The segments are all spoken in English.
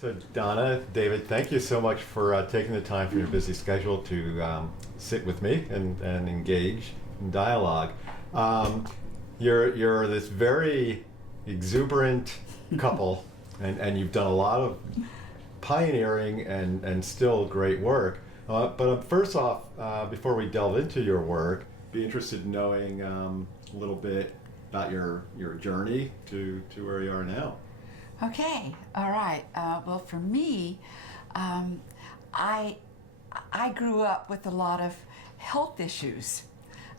So Donna, David, thank you so much for taking the time from your busy schedule to sit with me and engage in dialogue. Um, you're this very exuberant couple, and you've done a lot of pioneering and still great work. But first off, before we delve into your work, be interested in knowing a little bit about your journey to where you are now. Okay, all right. Well, for me, I grew up with a lot of health issues.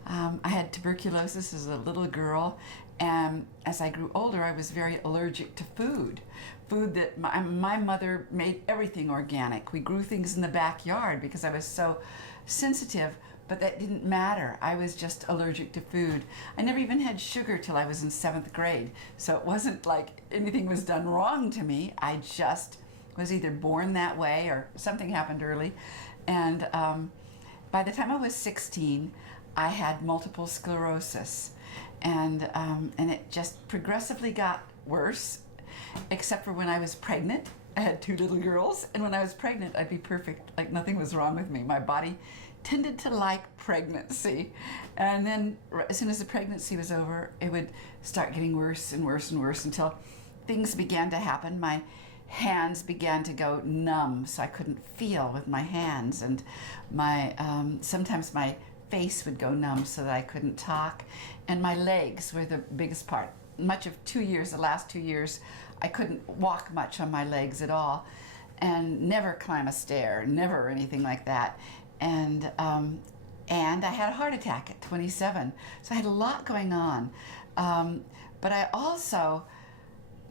I had tuberculosis as a little girl, and as I grew older, I was very allergic to food. Food that my mother made everything organic. We grew things in the backyard because I was so sensitive, but that didn't matter. I was just allergic to food. I never even had sugar till I was in 7th grade, so it wasn't like anything was done wrong to me. I just was either born that way or something happened early. And by the time I was 16, I had multiple sclerosis, and it just progressively got worse, except for when I was pregnant. I had 2 little girls, and when I was pregnant, I'd be perfect, like nothing was wrong with me. My body tended to like pregnancy, and then as soon as the pregnancy was over, it would start getting worse and worse and worse until things began to happen. My hands began to go numb, so I couldn't feel with my hands, and my sometimes my face would go numb so that I couldn't talk, and my legs were the biggest part. Much of 2 years, the last 2 years, I couldn't walk much on my legs at all, and never climb a stair, never anything like that. And I had a heart attack at 27, so I had a lot going on. But I also,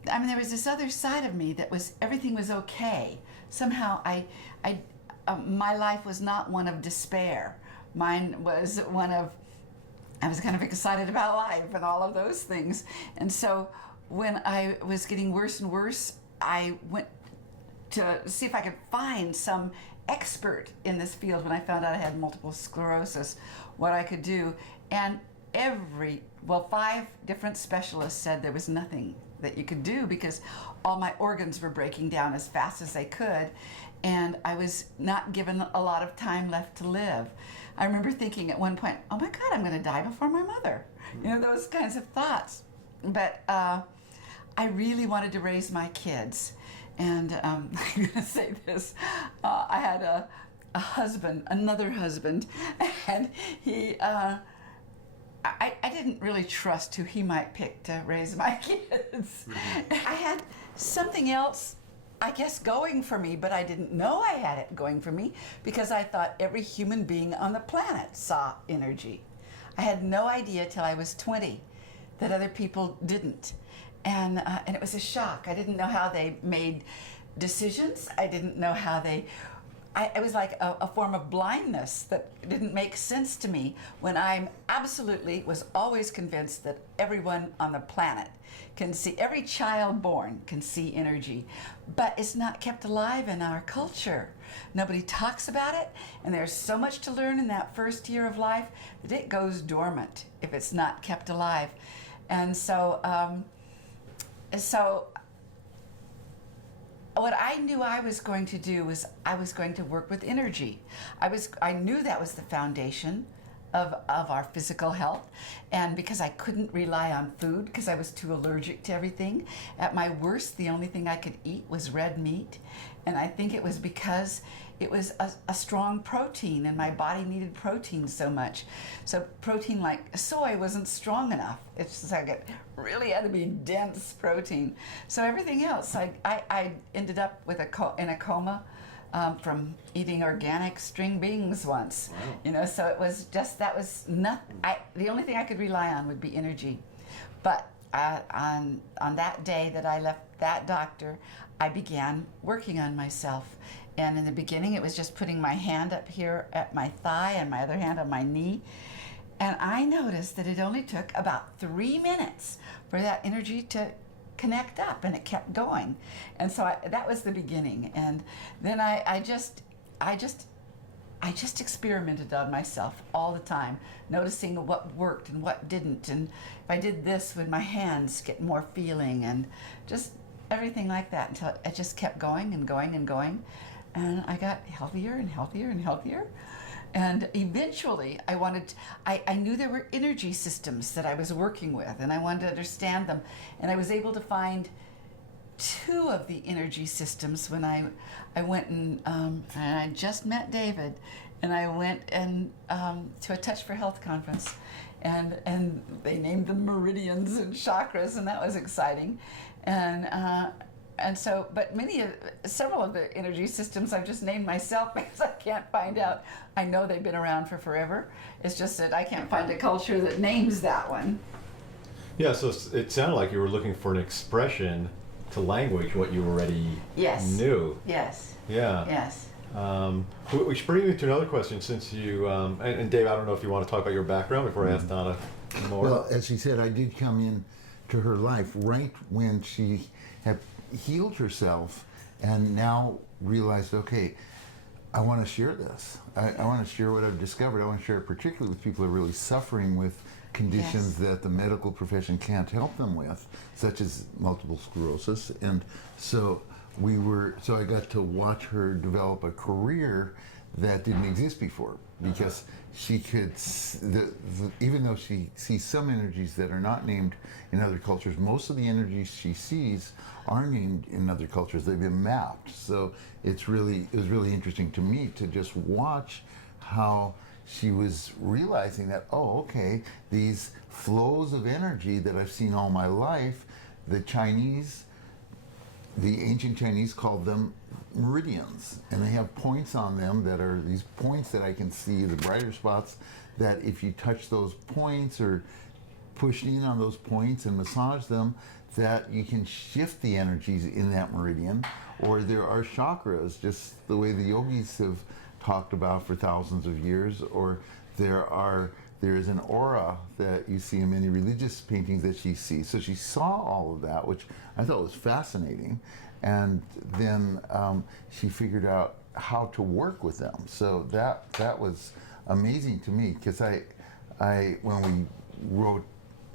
there was this other side of me that was everything was okay. Somehow, my life was not one of despair. Mine was one of, I was kind of excited about life and all of those things. And so when I was getting worse and worse, I went to see if I could find some expert in this field when I found out I had multiple sclerosis, what I could do. And 5 different specialists said there was nothing that you could do because all my organs were breaking down as fast as they could, and I was not given a lot of time left to live. I remember thinking at one point, oh my God, I'm going to die before my mother. Those kinds of thoughts. But I really wanted to raise my kids. And I'm going to say this, I had a husband, another husband, and he, I didn't really trust who he might pick to raise my kids. I had something else, I guess, going for me, but I didn't know I had it going for me because I thought every human being on the planet saw energy. I had no idea till I was 20 that other people didn't. And it was a shock. I didn't know how they made decisions. I didn't know how it was like a form of blindness that didn't make sense to me when I absolutely was always convinced that everyone on the planet can see, every child born can see energy, but it's not kept alive in our culture. Nobody talks about it, and there's so much to learn in that first year of life that it goes dormant if it's not kept alive. And so what I knew I was going to do was I was going to work with energy. I knew that was the foundation of our physical health, and because I couldn't rely on food because I was too allergic to everything. At my worst, the only thing I could eat was red meat, and I think it was because it was a strong protein, and my body needed protein so much. So protein like soy wasn't strong enough. It's just like it really had to be dense protein. So everything else, I ended up with in a coma from eating organic string beans once. Wow. So it was just, that was not, the only thing I could rely on would be energy. But on that day that I left that doctor, I began working on myself. And in the beginning, it was just putting my hand up here at my thigh and my other hand on my knee. And I noticed that it only took about 3 minutes for that energy to connect up, and it kept going. And so that was the beginning. And then I just experimented on myself all the time, noticing what worked and what didn't. And if I did this, would my hands get more feeling, and just everything like that until it just kept going and going and going. And I got healthier and healthier and healthier. And eventually I knew there were energy systems that I was working with, and I wanted to understand them. And I was able to find two of the energy systems when I went and I just met David, and I went and to a Touch for Health conference, and they named them meridians and chakras, and that was exciting. And so, but several of the energy systems I've just named myself because I can't find out. I know they've been around for forever. It's just that I can't find a culture that names that one. Yeah, so it sounded like you were looking for an expression to language what you already knew. Yes. Yeah. Yes. Which brings me to another question, since you, and Dave, I don't know if you want to talk about your background before I ask Donna more. Well, as she said, I did come in to her life right when she had healed herself and now realized, okay, I want to share this. I want to share what I've discovered. I want to share it particularly with people who are really suffering with conditions that the medical profession can't help them with, such as multiple sclerosis. And so I got to watch her develop a career that didn't exist before, because she could, even though she sees some energies that are not named in other cultures, most of the energies she sees are named in other cultures. They've been mapped. So it was really interesting to me to just watch how she was realizing that, oh, okay, these flows of energy that I've seen all my life, the ancient Chinese called them meridians, and they have points on them that are these points that I can see, the brighter spots, that if you touch those points or push in on those points and massage them, that you can shift the energies in that meridian. Or there are chakras, just the way the yogis have talked about for thousands of years, or there is an aura that you see in many religious paintings that she sees. So she saw all of that, which I thought was fascinating. And then she figured out how to work with them. So that was amazing to me, because when we wrote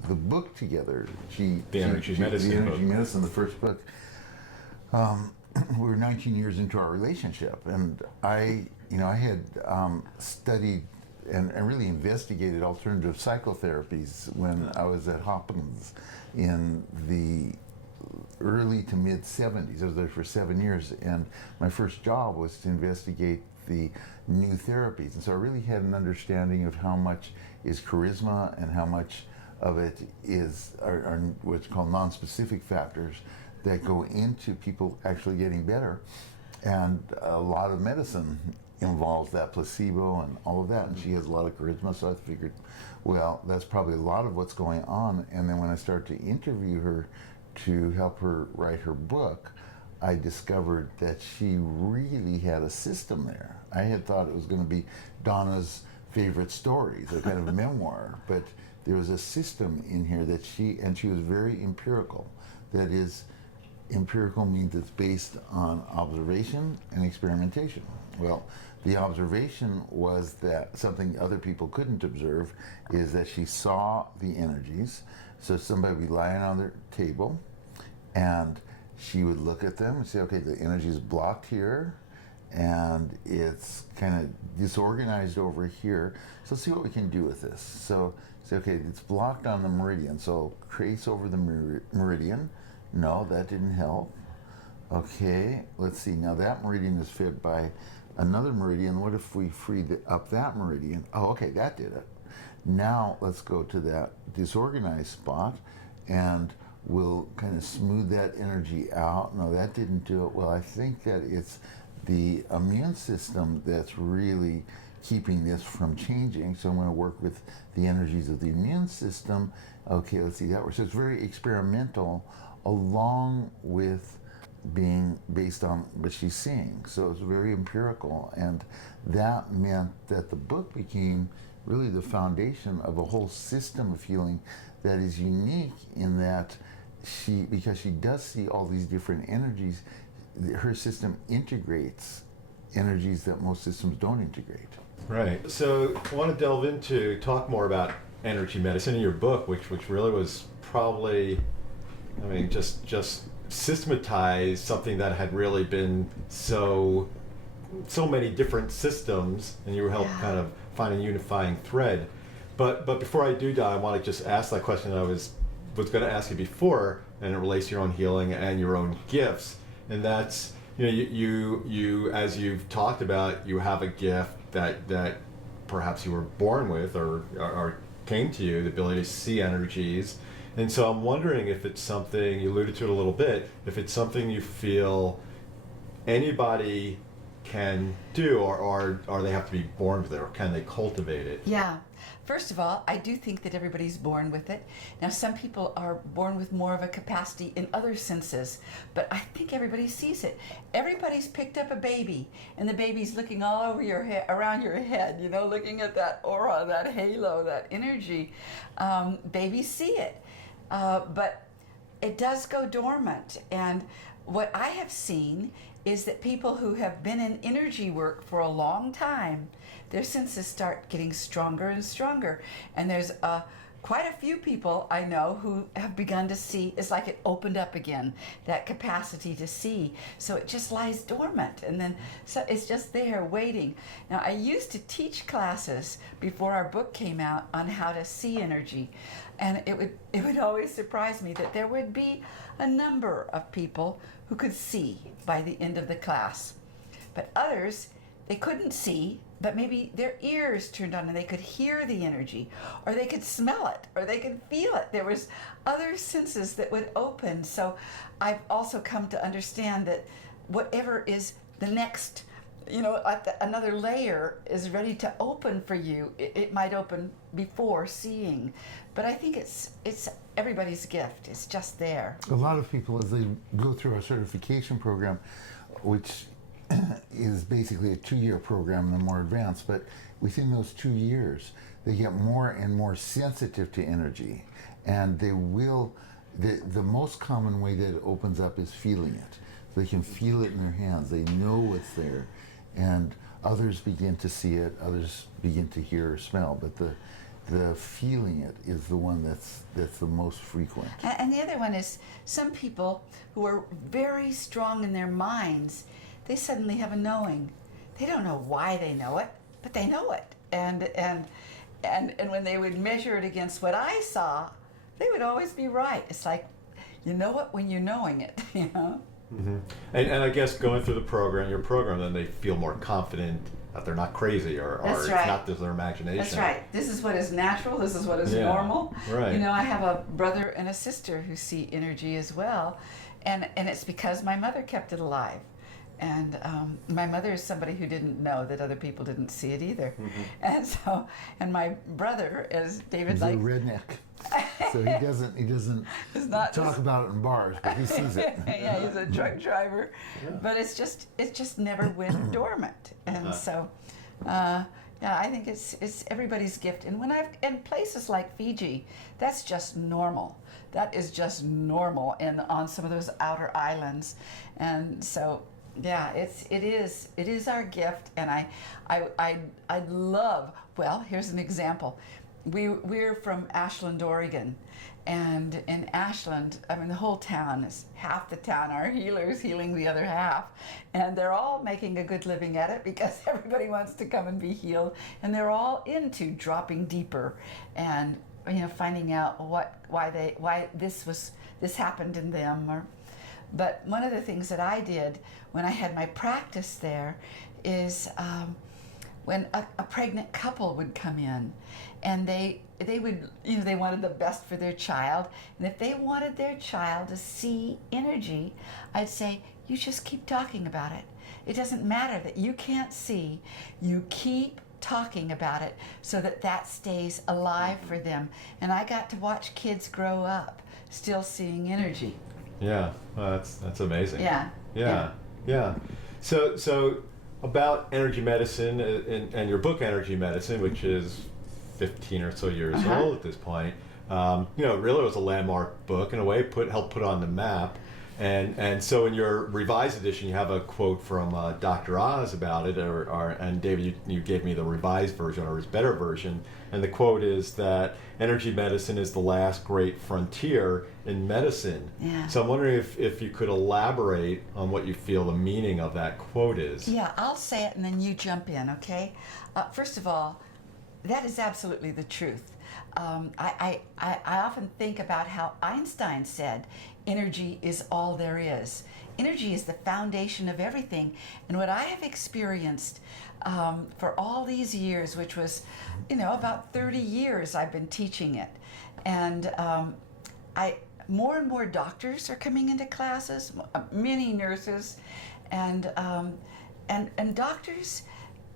the book together, The Energy Medicine, the first book, we were 19 years into our relationship, and I had studied and really investigated alternative psychotherapies when I was at Hopkins in the early to mid 70s. I was there for 7 years, and my first job was to investigate the new therapies. And so I really had an understanding of how much is charisma and how much of it are what's called non-specific factors that go into people actually getting better. And a lot of medicine involves that, placebo and all of that, and she has a lot of charisma, so I figured, well, that's probably a lot of what's going on. And then when I started to interview her to help her write her book, I discovered that she really had a system there. I had thought it was going to be Donna's favorite stories, a kind of memoir, but there was a system in here that she was very empirical. That is, empirical means it's based on observation and experimentation. Well, the observation was that something other people couldn't observe is that she saw the energies. So somebody would be lying on their table, and she would look at them and say, okay, the energy is blocked here, and it's kind of disorganized over here. So let's see what we can do with this. So say, okay, it's blocked on the meridian, so trace over the meridian. No, that didn't help. Okay, let's see, now that meridian is fed by another meridian. What if we freed up that meridian? Oh, okay, that did it. Now let's go to that disorganized spot, and we'll kind of smooth that energy out. No, that didn't do it. Well, I think that it's the immune system that's really keeping this from changing. So I'm going to work with the energies of the immune system. Okay, let's see, that works. So it's very experimental, along with being based on what she's seeing. So it's very empirical, and that meant that the book became really the foundation of a whole system of healing that is unique in that because she does see all these different energies, her system integrates energies that most systems don't integrate. Right. So I want to delve into, talk more about energy medicine in your book, which really was probably I mean, just systematize something that had really been so many different systems, and you help kind of find a unifying thread. But before I do, Don, I want to just ask that question I was going to ask you before, and it relates to your own healing and your own gifts. And that's, you as you've talked about, you have a gift that perhaps you were born with or came to you, the ability to see energies. And so I'm wondering if it's something, you alluded to it a little bit, if it's something you feel anybody can do, or they have to be born with it, or can they cultivate it? Yeah. First of all, I do think that everybody's born with it. Now, some people are born with more of a capacity in other senses, but I think everybody sees it. Everybody's picked up a baby, and the baby's looking all over your head, around your head, looking at that aura, that halo, that energy. Babies see it, but it does go dormant. And what I have seen is that people who have been in energy work for a long time, their senses start getting stronger and stronger. And there's quite a few people I know who have begun to see. It's like it opened up again, that capacity to see. So it just lies dormant, and then so it's just there waiting. Now, I used to teach classes before our book came out on how to see energy, and it would always surprise me that there would be a number of people who could see by the end of the class, but others, they couldn't see, but maybe their ears turned on and they could hear the energy, or they could smell it, or they could feel it. There was other senses that would open. So I've also come to understand that whatever is the next, another layer is ready to open for you. It might open before seeing, but I think it's everybody's gift. It's just there. A lot of people, as they go through our certification program, which is basically a 2-year program, and more advanced, but within those 2 years, they get more and more sensitive to energy, and they will. The most common way that it opens up is feeling it. So they can feel it in their hands. They know it's there, and others begin to see it. Others begin to hear or smell, but the feeling it is the one that's the most frequent. And the other one is some people who are very strong in their minds, they suddenly have a knowing. They don't know why they know it, but they know it. And when they would measure it against what I saw, they would always be right. It's like, you know it when you're knowing it, Mm-hmm. And I guess going through your program, then they feel more confident that they're not crazy, or That's it's right. not just their imagination. That's right. This is what is natural. This is what is normal. Right. I have a brother and a sister who see energy as well, and it's because my mother kept it alive. And my mother is somebody who didn't know that other people didn't see it either. Mm-hmm. And my brother, as David He's likes, a redneck, so he doesn't talk about it in bars, but he sees it. Yeah, he's a truck driver, but it just never went dormant, and so. I think it's everybody's gift. And when in places like Fiji, that's just normal. That is just normal, and on some of those outer islands, and so. Yeah, it is our gift, and I'd love. Well, here's an example. We're from Ashland, Oregon, and in Ashland, the whole town is half the town are healers healing the other half, and they're all making a good living at it because everybody wants to come and be healed, and they're all into dropping deeper and finding out why this happened in them. But one of the things that I did when I had my practice there is when a pregnant couple would come in, and they would, they wanted the best for their child, and if they wanted their child to see energy, I'd say, you just keep talking about it. It doesn't matter that you can't see, you keep talking about it so that stays alive for them. And I got to watch kids grow up still seeing energy. Yeah, that's amazing. Yeah. So about energy medicine and your book, Energy Medicine, which is 15 or so years old at this point. Really was a landmark book in a way, helped put on the map. And so in your revised edition, you have a quote from Dr. Oz about it, and David, you gave me the revised version, or his better version, and the quote is that energy medicine is the last great frontier in medicine. Yeah. So I'm wondering if you could elaborate on what you feel the meaning of that quote is. Yeah, I'll say it and then you jump in, okay? First of all, that is absolutely the truth. I often think about how Einstein said, energy is all there is. Energy is the foundation of everything. And what I have experienced for all these years, which was, about 30 years I've been teaching it. And more and more doctors are coming into classes, many nurses, and doctors.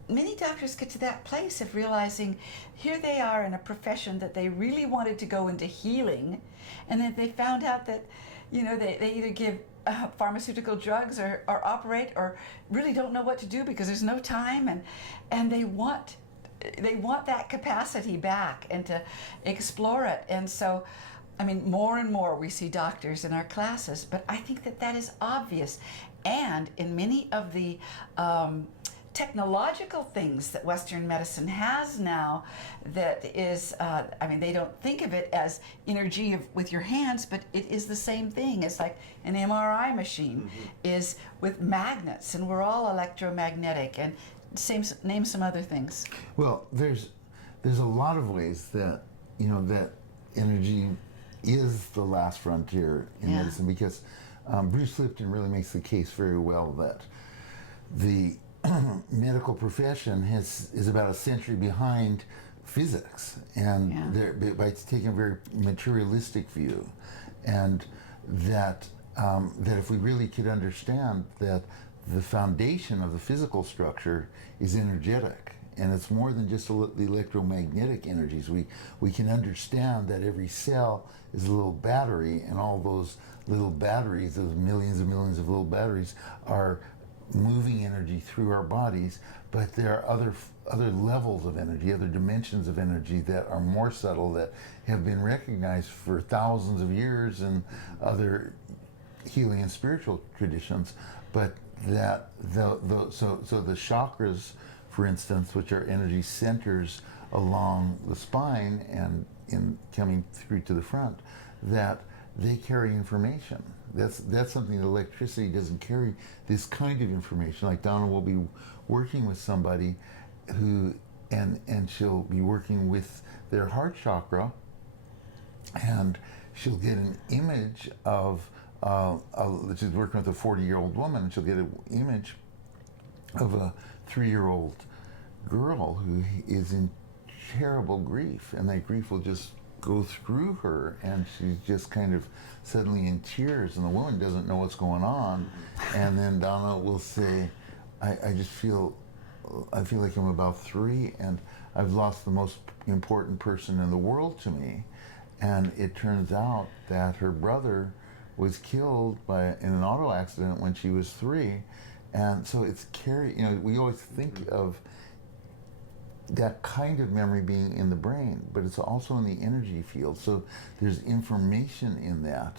Many doctors get to that place of realizing here they are in a profession that they really wanted to go into healing, and then they found out that, they either give pharmaceutical drugs or operate, or really don't know what to do because there's no time, and they want that capacity back and to explore it. And so, more and more we see doctors in our classes, but I think that is obvious. And in many of the technological things that Western medicine has now, that is, they don't think of it as energy with your hands, but it is the same thing. It's like an MRI machine is with magnets, and we're all electromagnetic, and name some other things. Well, there's a lot of ways that, that energy is the last frontier in medicine, because Bruce Lipton really makes the case very well that the medical profession is about a century behind physics, and by taking a very materialistic view, and that if we really could understand that the foundation of the physical structure is energetic, and it's more than just the electromagnetic energies. We can understand that every cell is a little battery, and all those little batteries, those millions and millions of little batteries, are moving energy through our bodies. But there are other levels of energy, other dimensions of energy that are more subtle, that have been recognized for thousands of years in other healing and spiritual traditions. But that so the chakras, for instance, which are energy centers along the spine and in coming through to the front, that they carry information. That's something that electricity doesn't carry, this kind of information. Like Donna will be working with somebody and she'll be working with their heart chakra, and she'll get an image of, she's working with a 40-year-old woman, and she'll get an image of a 3-year-old girl who is in terrible grief, and that grief will just go through her, and she's just kind of suddenly in tears, and the woman doesn't know what's going on. And then Donna will say, I feel like I'm about 3, and I've lost the most important person in the world to me. And it turns out that her brother was killed in an auto accident when she was 3. And so it's we always think of that kind of memory being in the brain, but it's also in the energy field. So there's information in that.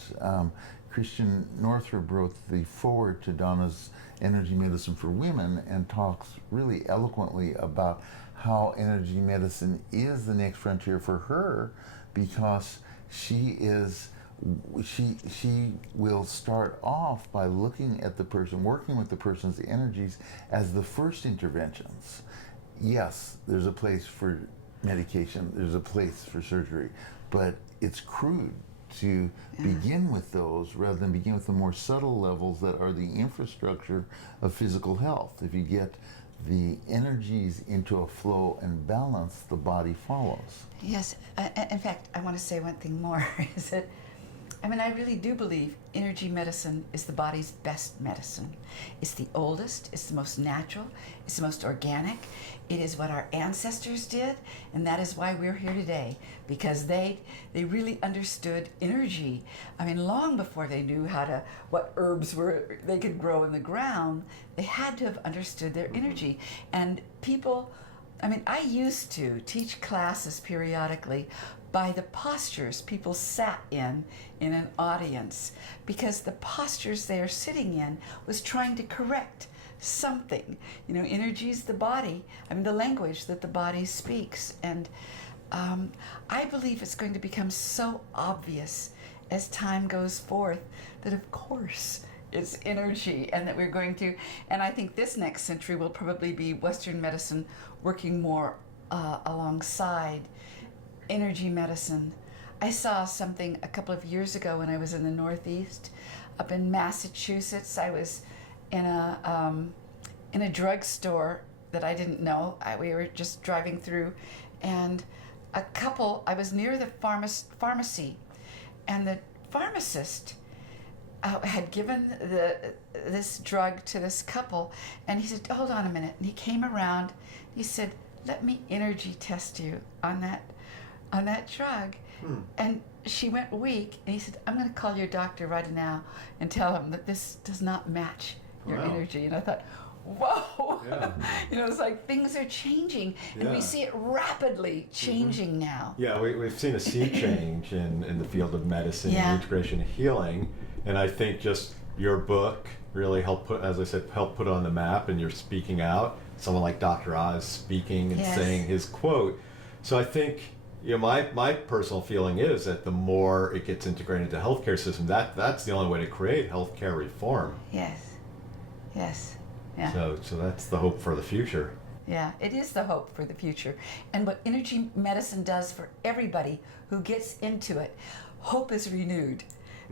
Christian Northrup wrote the foreword to Donna's Energy Medicine for Women, and talks really eloquently about how energy medicine is the next frontier for her, because she will start off by looking at the person, working with the person's energies as the first interventions. Yes, there's a place for medication, there's a place for surgery, but it's crude to begin with those rather than begin with the more subtle levels that are the infrastructure of physical health. If you get the energies into a flow and balance, the body follows. Yes, in fact, I want to say one thing more, is that I really do believe energy medicine is the body's best medicine. It's the oldest, it's the most natural, it's the most organic. It is what our ancestors did, and that is why we're here today, because they really understood energy. Long before they knew what herbs they could grow in the ground, they had to have understood their energy. And people, I used to teach classes periodically by the postures people sat in an audience, because the postures they are sitting in was trying to correct something. You know, energy is the body, I mean the language that the body speaks. And I believe it's going to become so obvious as time goes forth that of course it's energy, and that we're going to, and I think this next century will probably be Western medicine working more alongside energy medicine. I saw something a couple of years ago when I was in the Northeast, up in Massachusetts. I was in a drugstore that I didn't know. We were just driving through, and a couple, I was near the pharmacy, and the pharmacist had given this drug to this couple, and he said, hold on a minute. And he came around, he said, let me energy test you on that drug. And she went weak, and he said, I'm going to call your doctor right now and tell him that this does not match your energy. And I thought, whoa. Yeah. You know, it's like things are changing, and we see it rapidly changing now. Yeah, we've seen a sea change in the field of medicine and integration and healing, and I think just your book really helped put, as I said, helped put on the map, and you're speaking out. Someone like Dr. Oz speaking and saying his quote. So I think, you know, my personal feeling is that the more it gets integrated into the healthcare system, that's the only way to create healthcare reform. Yes. Yeah. So that's the hope for the future. Yeah, it is the hope for the future. And what energy medicine does for everybody who gets into it, hope is renewed.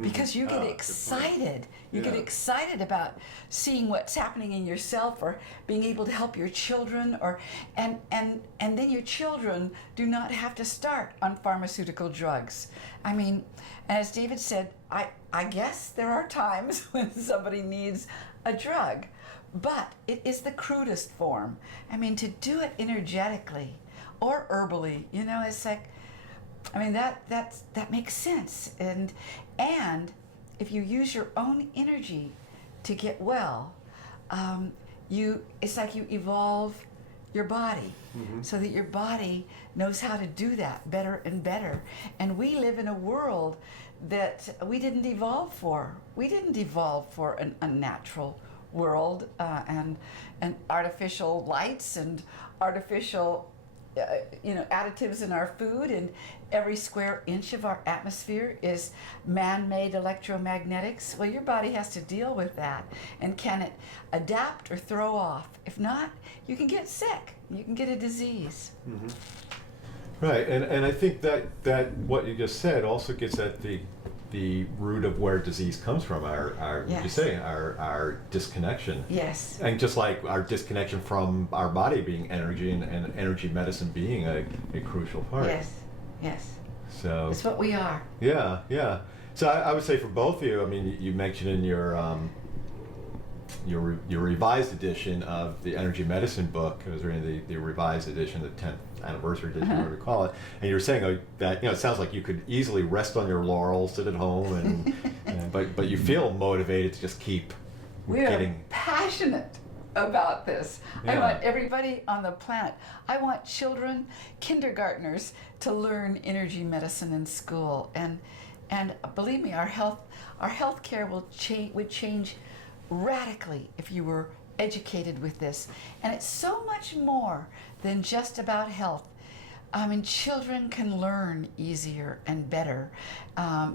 Because you get excited. You get excited about seeing what's happening in yourself, or being able to help your children, or and then your children do not have to start on pharmaceutical drugs. I mean, as David said, I guess there are times when somebody needs a drug, but it is the crudest form. I mean, to do it energetically or herbally, you know, it's like, I mean, that makes sense. And if you use your own energy to get well, it's like you evolve your body so that your body knows how to do that better and better. And we live in a world that we didn't evolve for. We didn't evolve for an unnatural world and artificial lights and artificial additives in our food, and every square inch of our atmosphere is man-made electromagnetics. Well, your body has to deal with that, and can it adapt or throw off? If not, you can get sick. You can get a disease. Right, and I think that what you just said also gets at the root of where disease comes from, our you say, our disconnection. Yes. And just like our disconnection from our body being energy, and energy medicine being a crucial part. Yes. So it's what we are. Yeah. So I would say for both of you, I mean, you mentioned in your revised edition of the energy medicine book, I was reading the revised edition, the 10th anniversary edition, whatever you call it, and you were saying that, you know, it sounds like you could easily rest on your laurels, sit at home, but you feel motivated to just keep We're passionate about this. I want everybody on the planet. I want children, kindergartners, to learn energy medicine in school, and believe me, our health care would change radically if you were educated with this. And it's so much more than just about health. I mean, children can learn easier and better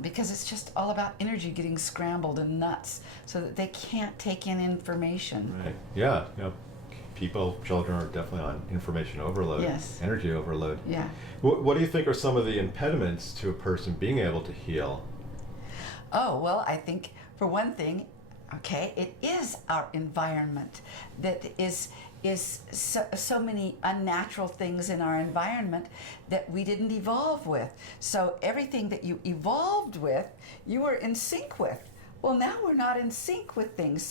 because it's just all about energy getting scrambled and nuts so that they can't take in information. Right. Yeah. Children are definitely on information overload. Yes. Energy overload. Yeah. What do you think are some of the impediments to a person being able to heal? Oh, well, I think for one thing, it is our environment that is so many unnatural things in our environment that we didn't evolve with. So everything that you evolved with, you were in sync with. Well, now we're not in sync with things.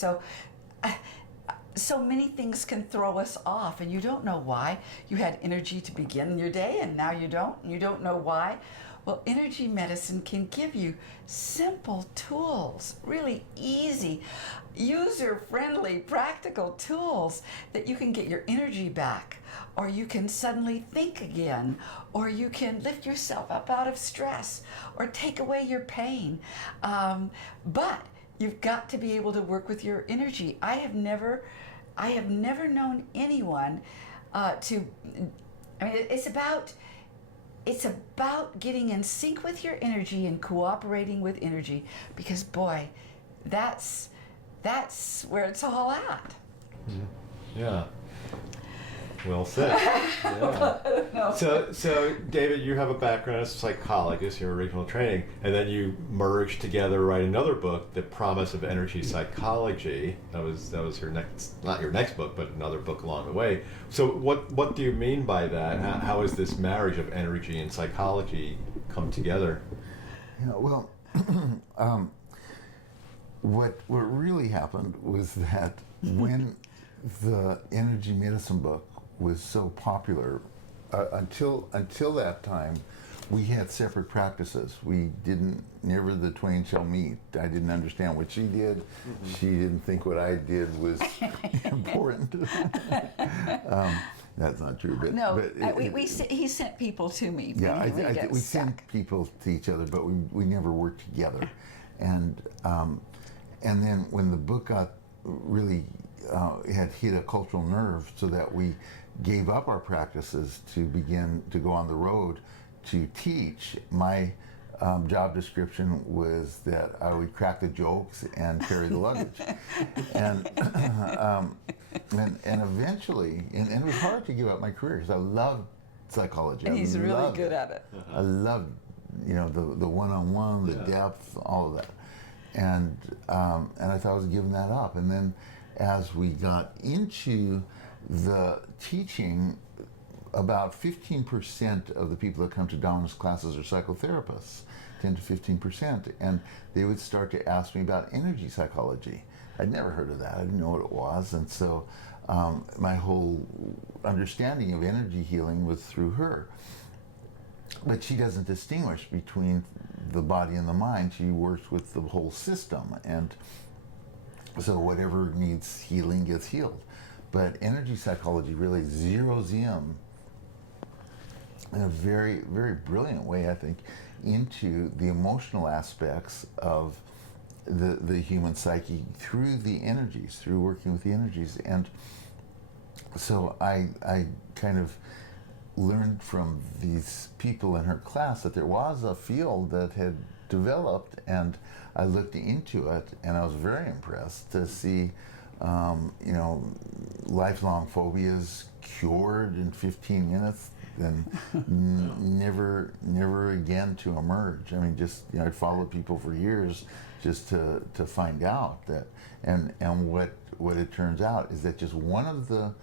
So many things can throw us off, and you don't know why. You had energy to begin your day, and now you don't. You don't know why. Well, energy medicine can give you simple tools, really easy, user-friendly, practical tools that you can get your energy back, or you can suddenly think again, or you can lift yourself up out of stress, or take away your pain. But you've got to be able to work with your energy. I have never known anyone to. I mean, it's about getting in sync with your energy and cooperating with energy, because boy, that's where it's all at. Yeah. Well said. Yeah. So David, you have a background as a psychologist, your original training, and then you merged together, write another book, The Promise of Energy Psychology. That was your next, not your next book, but another book along the way. So what do you mean by that? How has this marriage of energy and psychology come together? Yeah, well, what really happened was that when the energy medicine book was so popular, until that time, we had separate practices. We didn't, never the twain shall meet. I didn't understand what she did. Mm-hmm. She didn't think what I did was important. That's not true, but no. He sent people to me. Yeah, we sent people to each other, but we never worked together. And then when the book got really had hit a cultural nerve, so that we gave up our practices to begin to go on the road to teach. My job description was that I would crack the jokes and carry the luggage, and eventually, and it was hard to give up my career because I loved psychology. And he's really good at it. I loved, the one-on-one, the depth, all of that, and I thought I was giving that up. And then, as we got into the teaching, about 15% of the people that come to Donna's classes are psychotherapists, 10 to 15%, and they would start to ask me about energy psychology. I'd never heard of that. I didn't know what it was, and so my whole understanding of energy healing was through her. But she doesn't distinguish between the body and the mind. She works with the whole system, and so whatever needs healing gets healed. But energy psychology really zeroes in a very, very brilliant way, I think, into the emotional aspects of the human psyche through the energies, through working with the energies. And so I kind of learned from these people in her class that there was a field that had developed, and I looked into it, and I was very impressed to see lifelong phobias cured in 15 minutes, and never again to emerge. I mean, just I'd followed people for years just to find out that, and what it turns out is that just one of the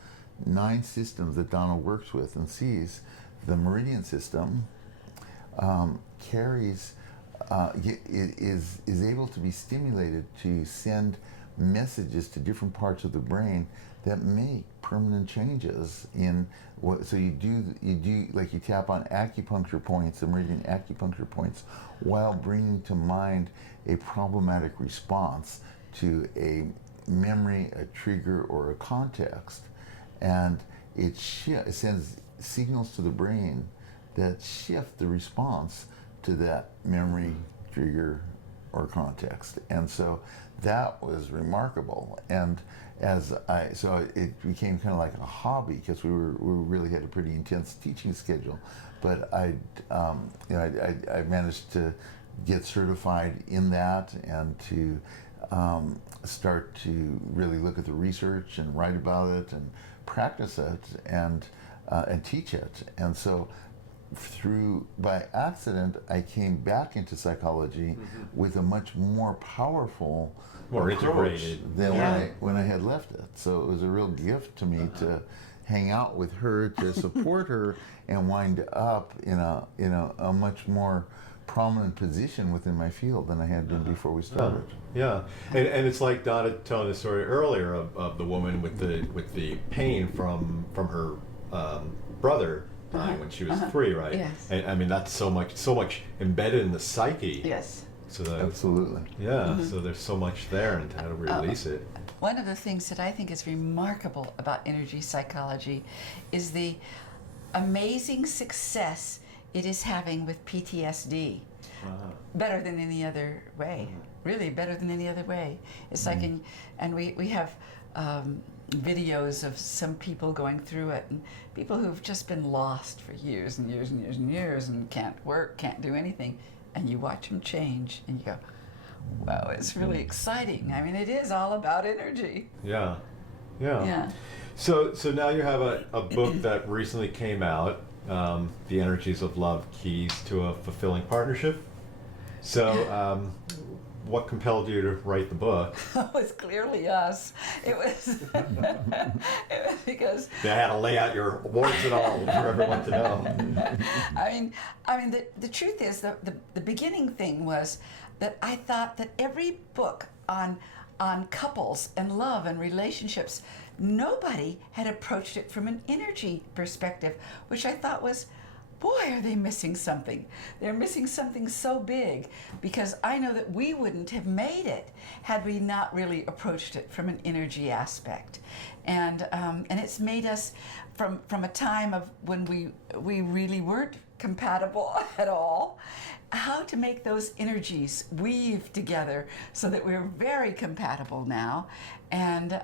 9 systems that Donna works with and sees, the meridian system, carries is able to be stimulated to send messages to different parts of the brain that make permanent changes in what. So you do like you tap on acupuncture points, the meridian acupuncture points, while bringing to mind a problematic response to a memory, a trigger, or a context, and it sends signals to the brain that shift the response to that memory, trigger, or context. And so that was remarkable. And so it became kind of like a hobby, because we really had a pretty intense teaching schedule. But I managed to get certified in that, and to start to really look at the research and write about it and practice it and teach it. And so by accident, I came back into psychology with a much more powerful, more approach integrated than when I had left it. So it was a real gift to me to hang out with her, to support her, and wind up in a much more prominent position within my field than I had been before we started. Yeah, and it's like Donna told the story earlier of the woman with the pain from her brother dying when she was 3, right? Yes. And I mean, that's so much embedded in the psyche. Yes. So that, Absolutely. yeah, so there's so much there, and how to release it. One of the things that I think is remarkable about energy psychology is the amazing success it is having with PTSD. Better than any other way. Really, better than any other way. It's like, and we have videos of some people going through it, and people who've just been lost for years and years and years and years and can't work, can't do anything, and you watch them change, and you go, wow, it's really exciting. I mean, it is all about energy. Yeah. Yeah. So now you have a book that recently came out, The Energies of Love, Keys to a Fulfilling Partnership. So what compelled you to write the book? It was clearly us. It was, it was because They had to lay out your words and all for everyone to know. I mean, the truth is, the beginning thing was that I thought that every book on couples and love and relationships, nobody had approached it from an energy perspective, which I thought was, boy, are they missing something. They're missing something so big, because I know that we wouldn't have made it had we not really approached it from an energy aspect. And it's made us, from a time of when we really weren't compatible at all, how to make those energies weave together so that we're very compatible now. And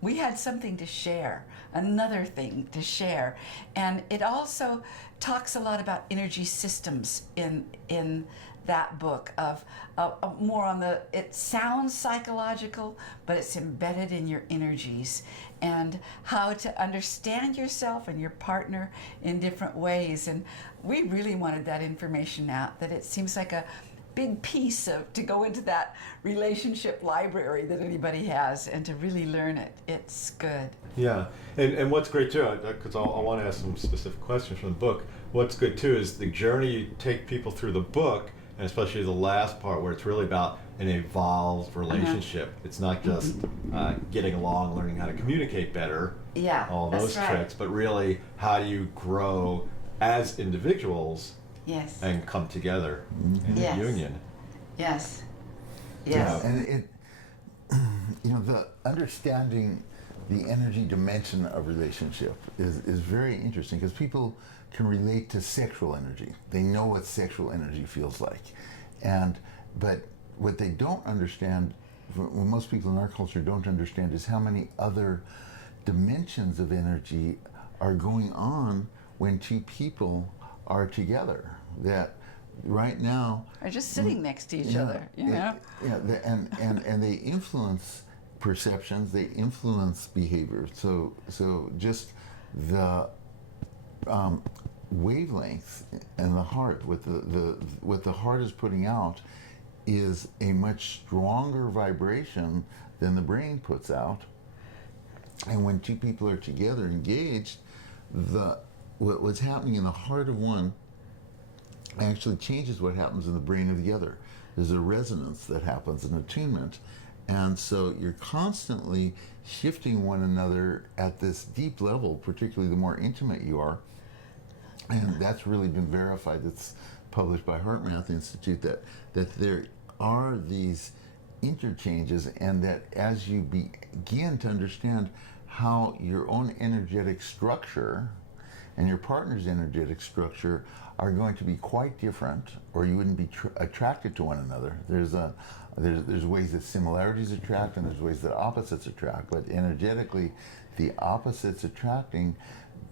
we had something to share, another thing to share. And it also talks a lot about energy systems in that book, of more on the, it sounds psychological, but it's embedded in your energies, and how to understand yourself and your partner in different ways. And we really wanted that information out, that it seems like a big piece to go into that relationship library that anybody has, and to really learn it. It's good. Yeah, and what's great too, because I want to ask some specific questions from the book. What's good too is the journey you take people through the book, and especially the last part where it's really about an evolved relationship. It's not just getting along, learning how to communicate better, Yeah, all those that's right. tricks, but really how do you grow as individuals Yes. and come together in Yes. a union. Yes. Yeah, Yes. and it, the understanding the energy dimension of relationship is very interesting, because people can relate to sexual energy. They know what sexual energy feels like, but what they don't understand, what most people in our culture don't understand, is how many other dimensions of energy are going on when two people are together. That right now, Or just sitting next to each yeah, other, you know? and they influence perceptions, they influence behavior. So just the wavelength and the heart, what the heart is putting out, is a much stronger vibration than the brain puts out. And when two people are together, engaged, what's happening in the heart of one actually changes what happens in the brain of the other. There's a resonance that happens, an attunement. And so you're constantly shifting one another at this deep level, particularly the more intimate you are. And that's really been verified. It's published by Heart Math Institute, that there are these interchanges, and that as you begin to understand how your own energetic structure and your partner's energetic structure are going to be quite different, or you wouldn't be attracted to one another. There's ways that similarities attract, and there's ways that opposites attract, but energetically the opposites attracting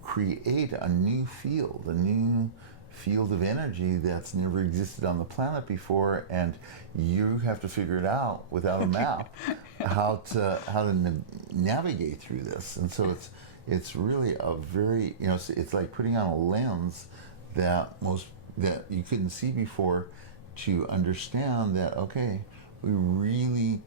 create a new field of energy that's never existed on the planet before, and you have to figure it out without a map how to navigate through this. And so it's really a very, it's like putting on a lens that you couldn't see before, to understand that, okay, we really,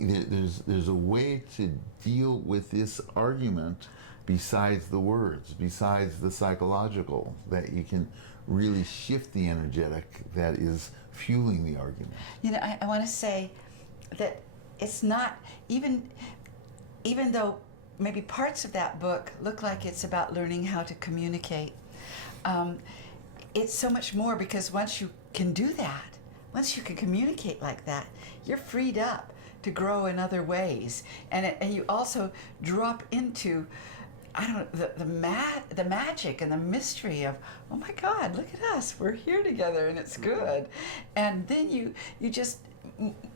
there's a way to deal with this argument besides the words, besides the psychological, that you can really shift the energetic that is fueling the argument. I want to say that it's not, even though maybe parts of that book look like it's about learning how to communicate, um, it's so much more, because once you can do that, once you can communicate like that, you're freed up to grow in other ways, and you also drop into, I don't know, the magic and the mystery of, oh my God, look at us, we're here together and it's good, and then you just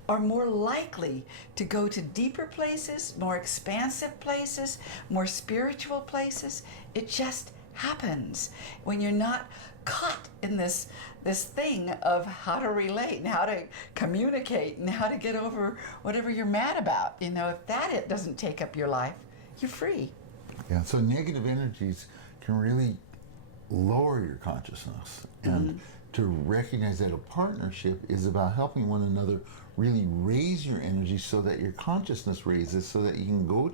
are more likely to go to deeper places, more expansive places, more spiritual places. It just happens when you're not caught in this thing of how to relate and how to communicate and how to get over whatever you're mad about. You know, if it doesn't take up your life, you're free. Yeah, so negative energies can really lower your consciousness. And to recognize that a partnership is about helping one another really raise your energy so that your consciousness raises, so that you can go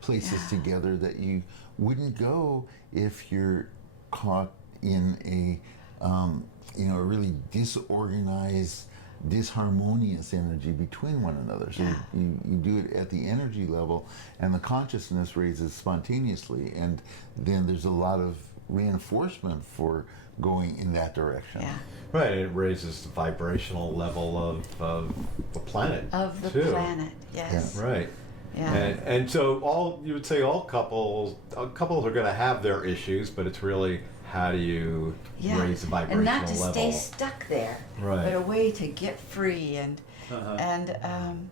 places together that you wouldn't go if you're caught in a a really disorganized, disharmonious energy between one another. So you do it at the energy level, and the consciousness raises spontaneously, and then there's a lot of reinforcement for going in that direction. Yeah. Right, it raises the vibrational level of the planet. Of the too. planet, yes. Right. Yeah. And so you would say all couples are going to have their issues, but it's really, how do you raise the vibrational and not to level? stay stuck there, Right. but a way to get free and One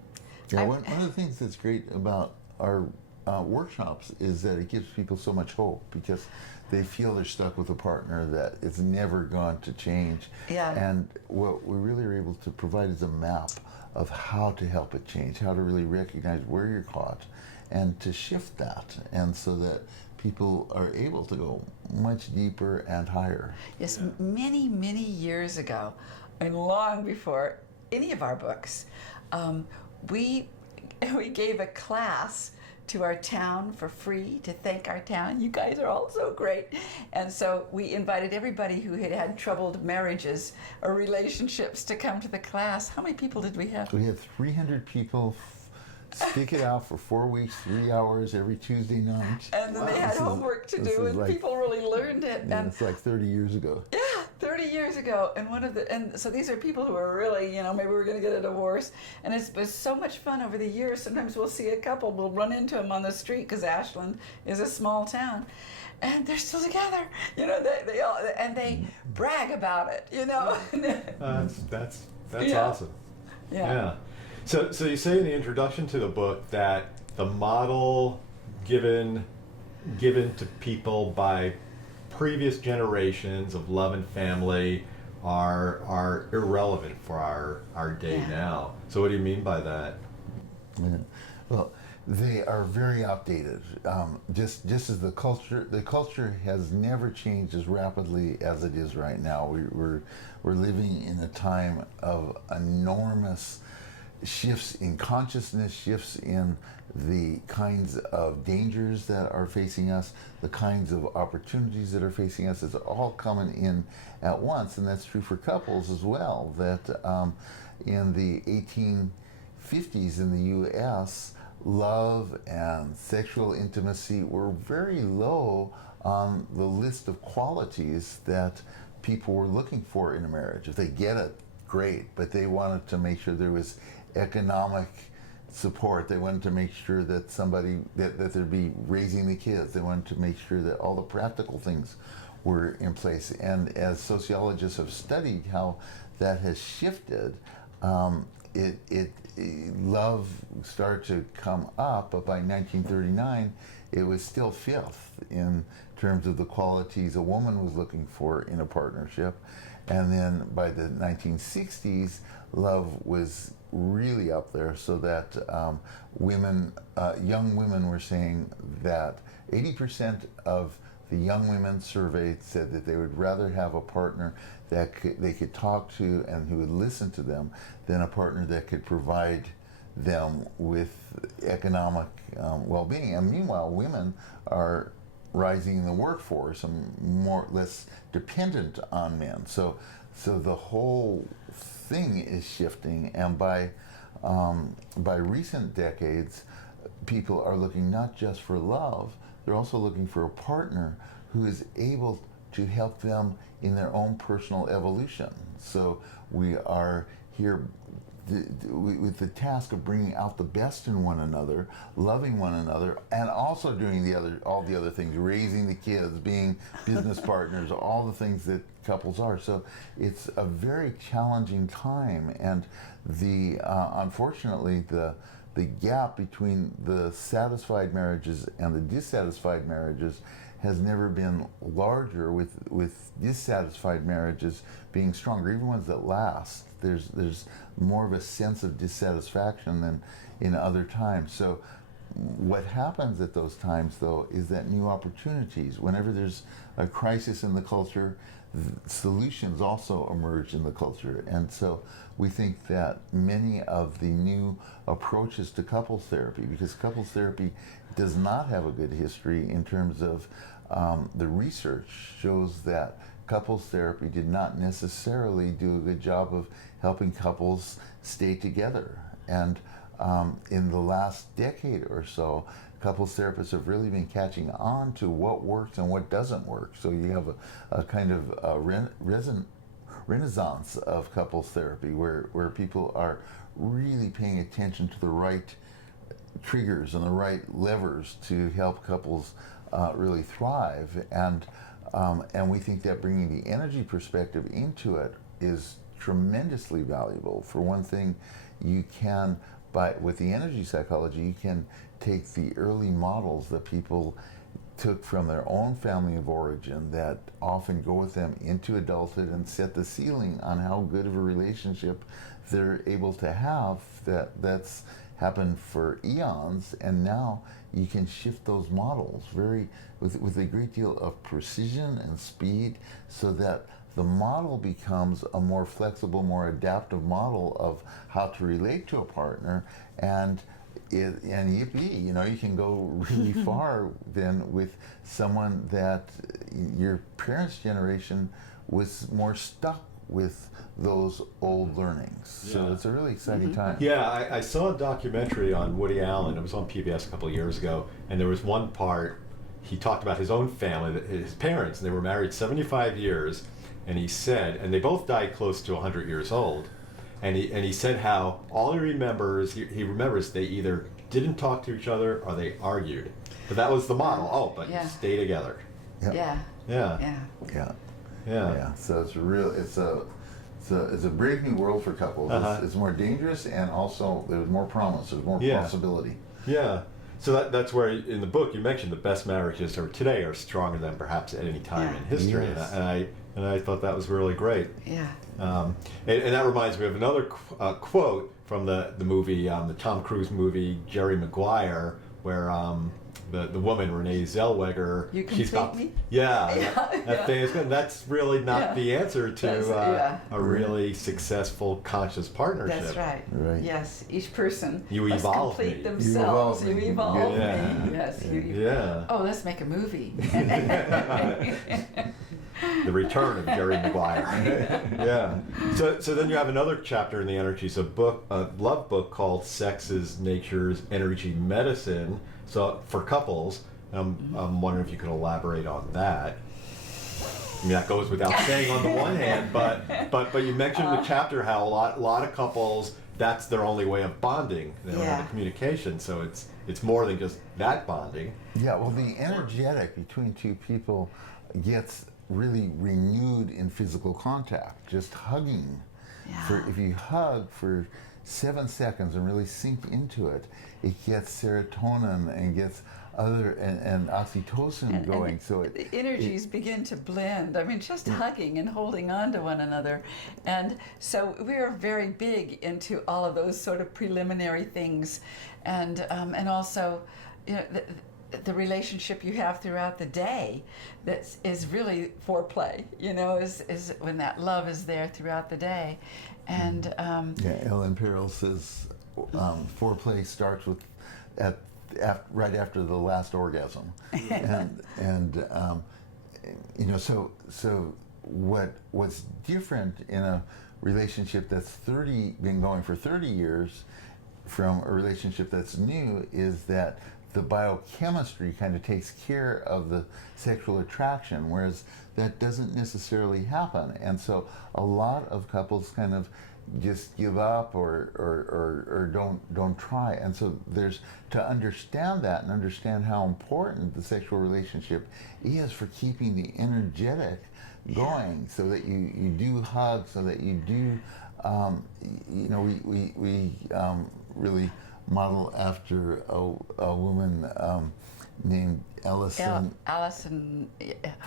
of the things that's great about our workshops is that it gives people so much hope, because they feel they're stuck with a partner that it's never going to change. Yeah. And what we really are able to provide is a map of how to help it change, how to really recognize where you're caught and to shift that, and so that people are able to go much deeper and higher. Yes, many, many years ago, and long before any of our books, we gave a class to our town for free to thank our town. You guys are all so great. And so we invited everybody who had had troubled marriages or relationships to come to the class. How many people did we have? We had 300 people stick it out for 4 weeks, 3 hours every Tuesday night. And then they had homework to do, and people really learned it. Yeah, And it's like 30 years ago. yeah, 30 years ago. And so these are people who are really, maybe we're going to get a divorce. And it's been so much fun over the years. Sometimes we'll see a couple, we'll run into them on the street, because Ashland is a small town. And they're still together, they all, and they brag about it, That's Yeah. awesome. Yeah. So you say in the introduction to the book that the model given to people by previous generations of love and family are irrelevant for our day now. So what do you mean by that? Yeah. Well, they are very outdated. Just as the culture has never changed as rapidly as it is right now. We're living in a time of enormous shifts in consciousness, shifts in the kinds of dangers that are facing us, the kinds of opportunities that are facing us. It's all coming in at once, and that's true for couples as well. That in the 1850s in the U.S., love and sexual intimacy were very low on the list of qualities that people were looking for in a marriage. If they get it, great, but they wanted to make sure there was economic support. They wanted to make sure that that there'd be raising the kids. They wanted to make sure that all the practical things were in place. And as sociologists have studied how that has shifted, love started to come up, but by 1939 it was still fifth in terms of the qualities a woman was looking for in a partnership. And then by the 1960s, love was really up there, so that young women were saying that 80% of the young women surveyed said that they would rather have a partner that they could talk to and who would listen to them than a partner that could provide them with economic well-being. And meanwhile, women are rising in the workforce and less dependent on men. So the whole thing is shifting, and by recent decades, people are looking not just for love, they're also looking for a partner who is able to help them in their own personal evolution. So we are here with the task of bringing out the best in one another, loving one another, and also doing all the other things, raising the kids, being business partners, all the things that couples are. So it's a very challenging time, and unfortunately the gap between the satisfied marriages and the dissatisfied marriages has never been larger, with dissatisfied marriages being stronger, even ones that last. There's more of a sense of dissatisfaction than in other times. So what happens at those times, though, is that new opportunities, whenever there's a crisis in the culture, solutions also emerge in the culture. And so we think that many of the new approaches to couples therapy, because couples therapy does not have a good history in terms of the research shows that couples therapy did not necessarily do a good job of helping couples stay together. And in the last decade or so, couples therapists have really been catching on to what works and what doesn't work. So you have a kind of renaissance of couples therapy where people are really paying attention to the right triggers and the right levers to help couples really thrive. And we think that bringing the energy perspective into it is tremendously valuable. For one thing, you can, with the energy psychology, you can take the early models that people took from their own family of origin that often go with them into adulthood and set the ceiling on how good of a relationship they're able to have. That's happened for eons, and now you can shift those models with a great deal of precision and speed, so that the model becomes a more flexible, more adaptive model of how to relate to a partner. And yippee, you can go really far then with someone that your parents' generation was more stuck with those old learnings. Yeah. So it's a really exciting time. Yeah, I saw a documentary on Woody Allen. It was on PBS a couple of years ago, and there was one part, he talked about his own family, his parents, and they were married 75 years, and he said, and they both died close to 100 years old, and he said how all he remembers they either didn't talk to each other or they argued. But that was the model. You stay together. Yep. Yeah. Yeah. Yeah. Yeah. Yeah. Yeah. So it's a brave new world for couples. It's more dangerous, and also there's more promise. There's more possibility. Yeah. So that's where in the book you mentioned the best marriages today are stronger than perhaps at any time in history. Yes. And I thought that was really great. Yeah. And that reminds me of another quote from the movie, the Tom Cruise movie Jerry Maguire, where the woman Renee Zellweger, You complete me? That famous, and that's really not the answer to a really successful conscious partnership. That's right. Right. Yes, each person You must evolve complete me. themselves. You You evolve evolve me. me. Yes. Yeah. Oh, let's make a movie. The Return of Jerry Maguire. Yeah. So then you have another chapter in the Energies, a love book called Sex is Nature's Energy Medicine. So for couples, I'm wondering if you could elaborate on that. I mean, that goes without saying on the one hand, but you mentioned in the chapter how a lot of couples, that's their only way of bonding. They don't have the communication, so it's more than just that bonding. Yeah. Well, the energetic between two people gets really renewed in physical contact. Just hugging. Yeah. If you hug for 7 seconds and really sink into it, it gets serotonin and gets and oxytocin going. So the energies begin to blend. I mean, just hugging and holding on to one another. And so we're very big into all of those sort of preliminary things. And also, the relationship you have throughout the day is really foreplay, is when that love is there throughout the day. And Ellen Perel says foreplay starts with right after the last orgasm. So what's different in a relationship that's been going for 30 years from a relationship that's new is that the biochemistry kind of takes care of the sexual attraction, whereas that doesn't necessarily happen. And so a lot of couples kind of just give up or don't try. And so there's to understand that and understand how important the sexual relationship is for keeping the energetic going, so that you do hug, so that you do we really model after a woman named Allison Armstrong.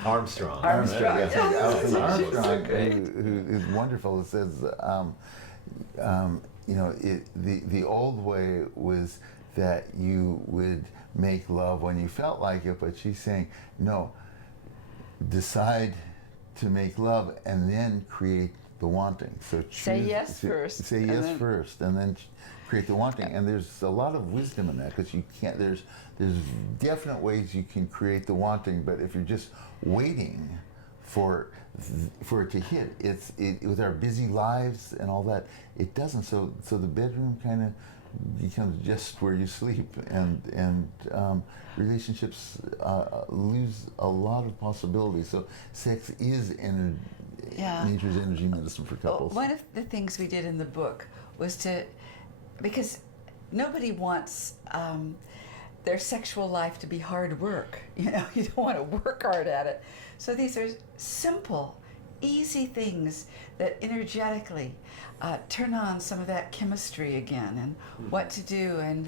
Armstrong. Right? Yes, Allison So Armstrong, great. who is wonderful. It says, the old way was that you would make love when you felt like it, but she's saying, no, decide to make love and then create the wanting. So Say yes first. Say and yes then- first, and then create the wanting. And there's a lot of wisdom in that, because you can't. There's definite ways you can create the wanting, but if you're just waiting for it to hit, with our busy lives and all that, it doesn't. So the bedroom kind of becomes just where you sleep, and relationships lose a lot of possibilities. So sex is nature's energy medicine for couples. One of the things we did in the book was because nobody wants their sexual life to be hard work. You don't want to work hard at it. So these are simple, easy things that energetically turn on some of that chemistry again, and what to do, I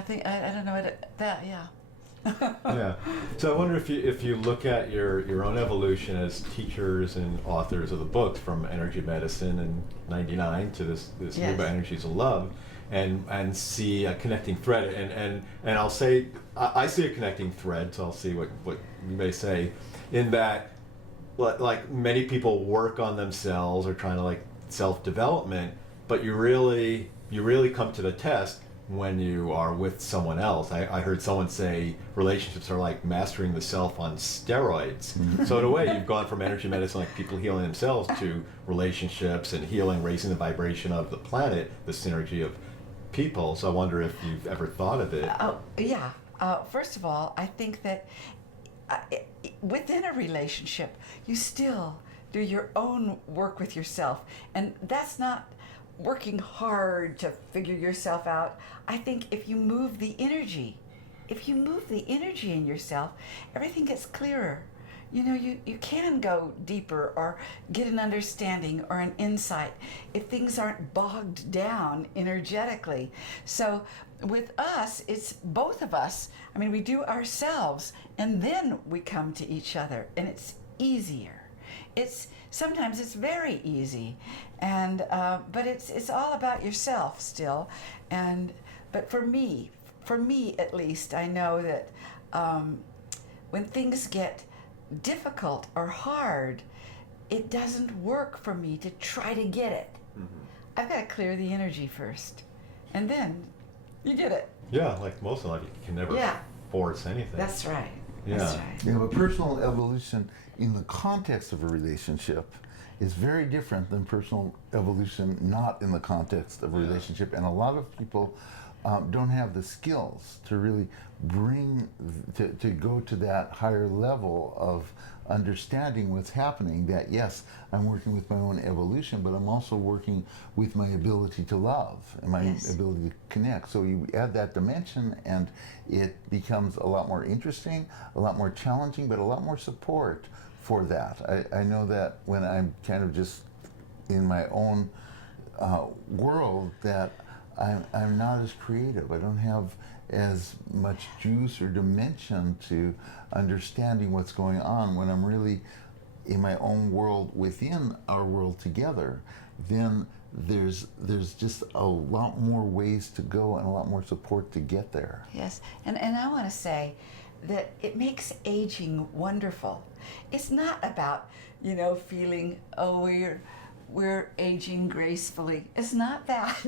think I don't know yeah. Yeah. So I wonder if you look at your own evolution as teachers and authors of the books, from Energy Medicine in '99 to this Yes. new about Energies of Love, and see a connecting thread, and I'll say I see a connecting thread. So I'll see what you may say, in that, like many people work on themselves or trying to self-development, but you really come to the test when you are with someone else. I heard someone say relationships are like mastering the self on steroids. So in a way, you've gone from energy medicine, like people healing themselves, to relationships and healing, raising the vibration of the planet, the synergy of people. So I wonder if you've ever thought of it. Oh, yeah. First of all, I think that within a relationship, you still do your own work with yourself. And that's not working hard to figure yourself out. I think if you move the energy in yourself, everything gets clearer. You can go deeper or get an understanding or an insight if things aren't bogged down energetically. So with us, it's both of us. I mean, we do ourselves, and then we come to each other, and it's easier. Sometimes it's very easy, and but it's all about yourself still. But for me at least, I know that when things get difficult or hard, it doesn't work for me to try to get it. I've got to clear the energy first, and then you get it. Yeah, like most of life, you can never force anything. That's right. Yeah. That's right. Yeah, but personal evolution in the context of a relationship is very different than personal evolution not in the context of a relationship. And a lot of people don't have the skills to really to go to that higher level of understanding what's happening, that yes, I'm working with my own evolution, but I'm also working with my ability to love and my ability to connect. So you add that dimension, and it becomes a lot more interesting, a lot more challenging, but a lot more support for that. I know that when I'm kind of just in my own world, that I'm not as creative. I don't have as much juice or dimension to understanding what's going on. When I'm really in my own world within our world together, then there's just a lot more ways to go and a lot more support to get there. Yes, and I want to say that it makes aging wonderful. It's not about, feeling, we're aging gracefully. It's not that.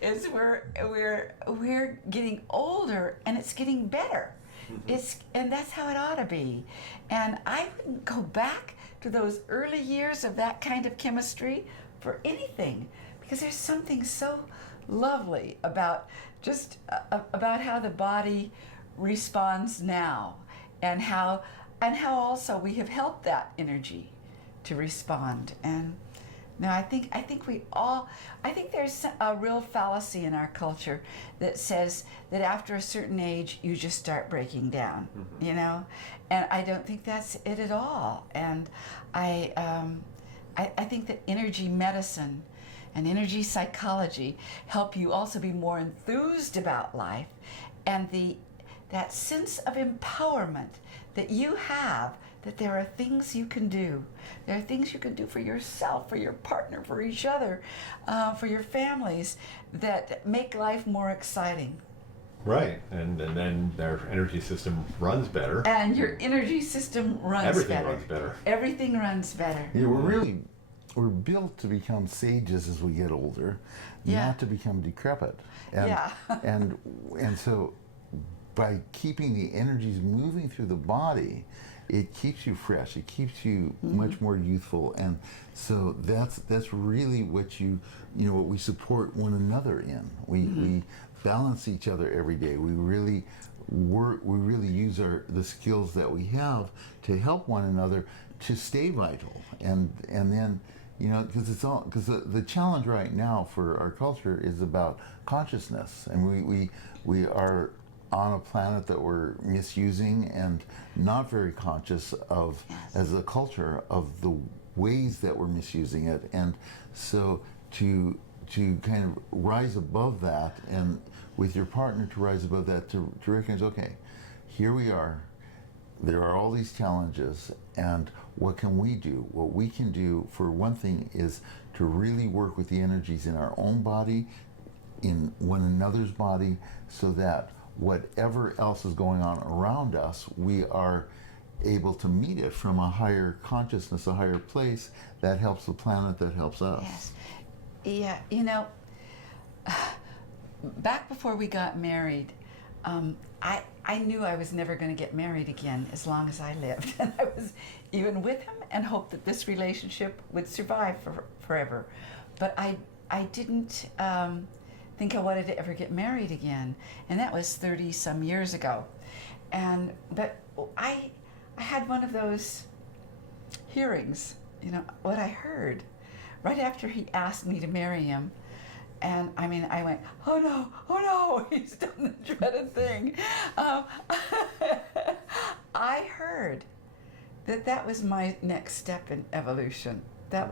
It's we're getting older, and it's getting better. And that's how it ought to be. And I wouldn't go back to those early years of that kind of chemistry for anything, because there's something so lovely about just about how the body responds now, and how also we have helped that energy to respond. And no, I think there's a real fallacy in our culture that says that after a certain age you just start breaking down, you know, and I don't think that's it at all. And I think that energy medicine and energy psychology help you also be more enthused about life, and that sense of empowerment that you have, that there are things you can do. There are things you can do for yourself, for your partner, for each other, for your families, that make life more exciting. Right, and then their energy system runs better. And your energy system runs Everything better. runs better. Everything runs better. Yeah, we're built to become sages as we get older, Yeah. not to become decrepit. And, Yeah. and so by keeping the energies moving through the body, it keeps you fresh. It keeps you much more youthful, and so that's really what what we support one another in. We balance each other every day. We really work. We really use the skills that we have to help one another to stay vital, and then. Because the challenge right now for our culture is about consciousness, and we are on a planet that we're misusing and not very conscious of, as a culture, of the ways that we're misusing it. And so to kind of rise above that, and with your partner to rise above that, to recognize, okay, here we are, there are all these challenges, and what can we do? What we can do, for one thing, is to really work with the energies in our own body, in one another's body, so that whatever else is going on around us, we are able to meet it from a higher consciousness, a higher place that helps the planet, that helps us. Yes. Yeah, back before we got married, I knew I was never going to get married again as long as I lived. And I was even with him and hoped that this relationship would survive forever. But I didn't think I wanted to ever get married again. And that was 30 some years ago. But I had one of those hearings, what I heard right after he asked me to marry him. And I went, oh no, he's done the dreaded thing. I heard that was my next step in evolution. That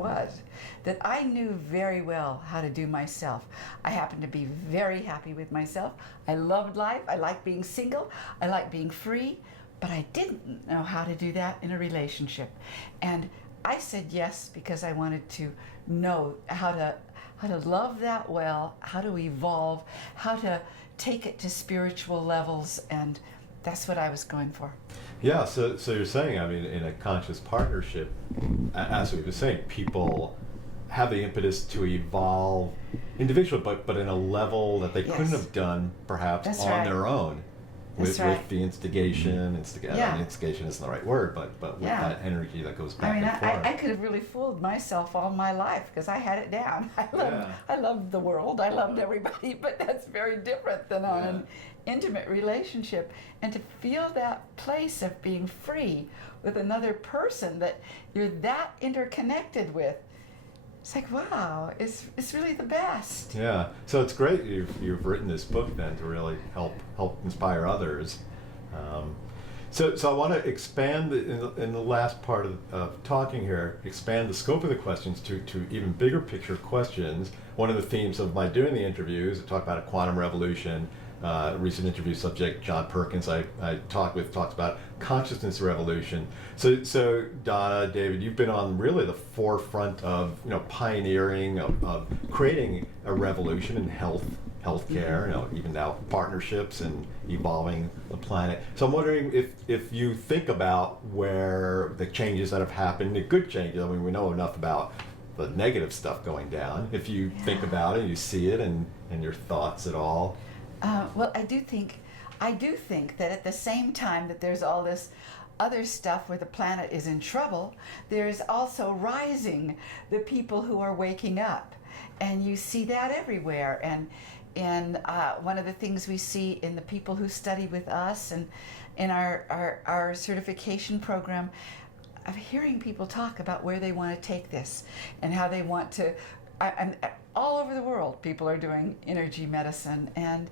I knew very well how to do myself. I happened to be very happy with myself. I loved life. I liked being single. I liked being free. But I didn't know how to do that in a relationship. And I said yes because I wanted to know how to love that well, how to evolve, how to take it to spiritual levels, and that's what I was going for. Yeah, so you're saying, in a conscious partnership, as we were saying, people have the impetus to evolve individually, but in a level that they couldn't have done perhaps That's on right. their own. With the instigation, instigation isn't the right word, but with that energy that goes back and forth. I could have really fooled myself all my life because I had it down. I loved the world. I loved everybody, but that's very different than on an intimate relationship. And to feel that place of being free with another person that you're that interconnected with, it's like, wow, it's really the best. Yeah, so it's great you've written this book then to really help inspire others. So I want to expand in the last part of talking here, expand the scope of the questions to even bigger picture questions. One of the themes of my doing the interviews, I talk about a quantum revolution. A recent interview subject, John Perkins, I talked about consciousness revolution. So Donna, David, you've been on really the forefront of pioneering of creating a revolution in healthcare. Even now partnerships and evolving the planet. So I'm wondering if you think about where the changes that have happened, the good changes. We know enough about the negative stuff going down. If you think about it, you see it, and your thoughts at all. Well, I do think that at the same time that there's all this other stuff where the planet is in trouble, there's also rising the people who are waking up. and you see that everywhere. And one of the things we see in the people who study with us and in our certification program, of hearing people talk about where they want to take this and how they want to. And all over the world, people are doing energy medicine and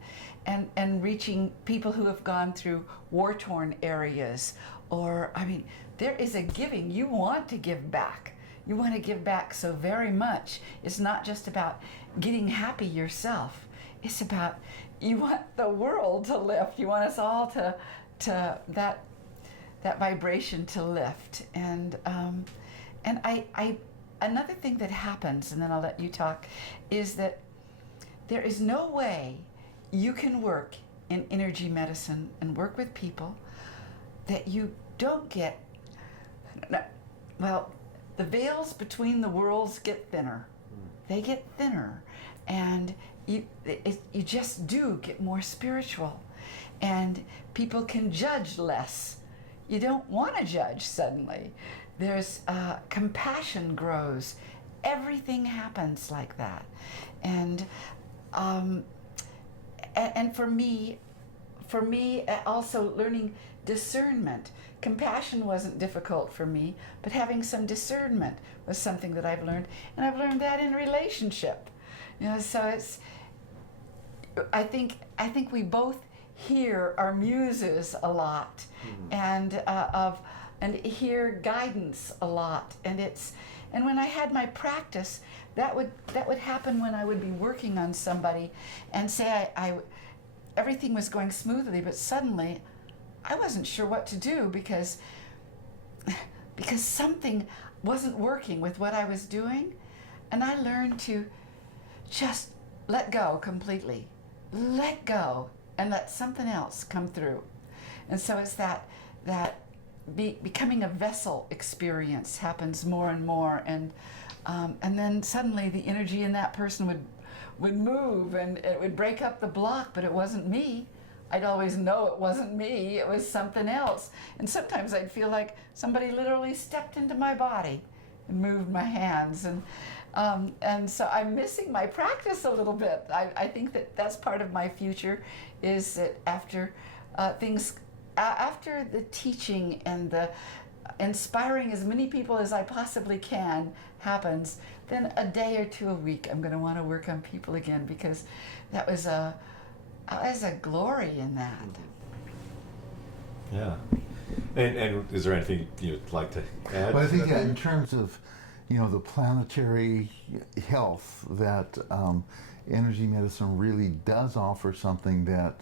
reaching people who have gone through war-torn areas. Or, I mean, there is a giving. You want to give back. You want to give back so very much. It's not just about getting happy yourself. It's about, you want the world to lift. You want us all to that vibration to lift. And I another thing that happens, and then I'll let you talk, is that there is no way you can work in energy medicine and work with people that you don't get, well, the veils between the worlds get thinner. They get thinner, and you just do get more spiritual, and people can judge less. You don't want to judge suddenly. There's compassion grows. Everything happens like that, and for me also learning discernment. Compassion wasn't difficult for me, but having some discernment was something that I've learned, and I've learned that in relationship. You know, so it's. I think we both hear our muses a lot, and hear guidance a lot, and when I had my practice, that would happen when I would be working on somebody, and say I everything was going smoothly, but suddenly I wasn't sure what to do because something wasn't working with what I was doing, and I learned to just let go completely, let go, and let something else come through. And so it's that becoming a vessel experience happens more and more, and then suddenly the energy in that person would move, and it would break up the block, but it wasn't me. I'd always know it wasn't me, it was something else. And sometimes I'd feel like somebody literally stepped into my body and moved my hands, and so I'm missing my practice a little bit. I think that's part of my future, is that after after the teaching and the inspiring as many people as I possibly can happens, then a day or two a week I'm going to want to work on people again, because that was a glory in that. Yeah. And is there anything you'd like to add? Well, I think that in terms of, the planetary health, that energy medicine really does offer something that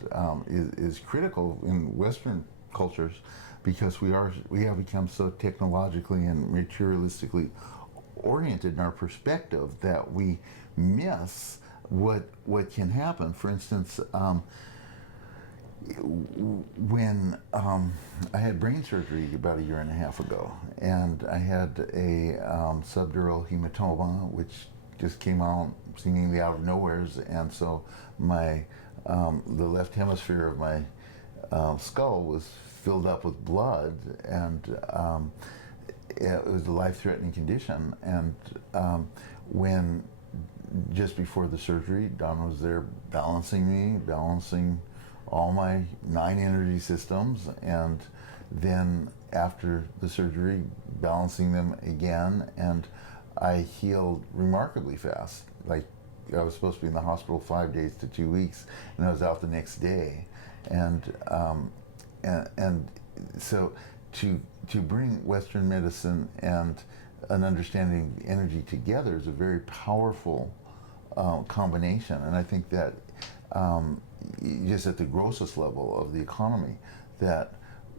is critical in Western cultures, because we have become so technologically and materialistically oriented in our perspective that we miss what can happen. For instance, when I had brain surgery about 1.5 years ago, and I had a subdural hematoma, which just came out seemingly out of nowheres, and so the left hemisphere of my skull was filled up with blood, and it was a life-threatening condition. And when just before the surgery, Donna was there balancing all my 9 energy systems, and then after the surgery, balancing them again, and I healed remarkably fast. Like, I was supposed to be in the hospital 5 days to 2 weeks, and I was out the next day. And so to bring Western medicine and an understanding of energy together is a very powerful combination. And I think that just at the grossest level of the economy, that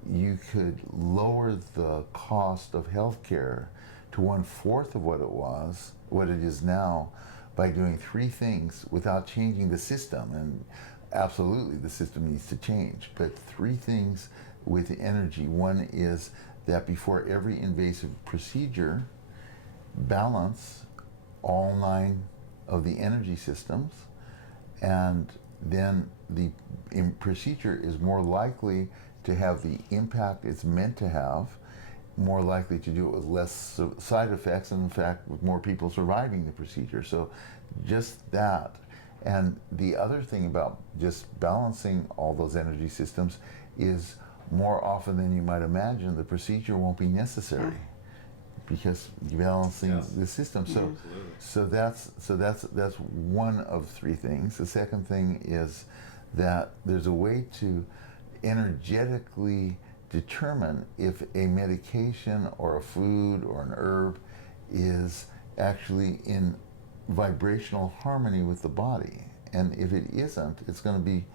you could lower the cost of healthcare to 1/4 of what it is now, by doing 3 things without changing the system. And absolutely, the system needs to change, but 3 things with energy. One is that before every invasive procedure, balance all 9 of the energy systems, and then the procedure is more likely to have the impact it's meant to have, more likely to do it with less side effects, and in fact with more people surviving the procedure. So just that. And the other thing about just balancing all those energy systems is more often than you might imagine, the procedure won't be necessary because you're balancing the system. So that's one of three things. The second thing is that there's a way to energetically determine if a medication or a food or an herb is actually in vibrational harmony with the body, and if it isn't, it's going to be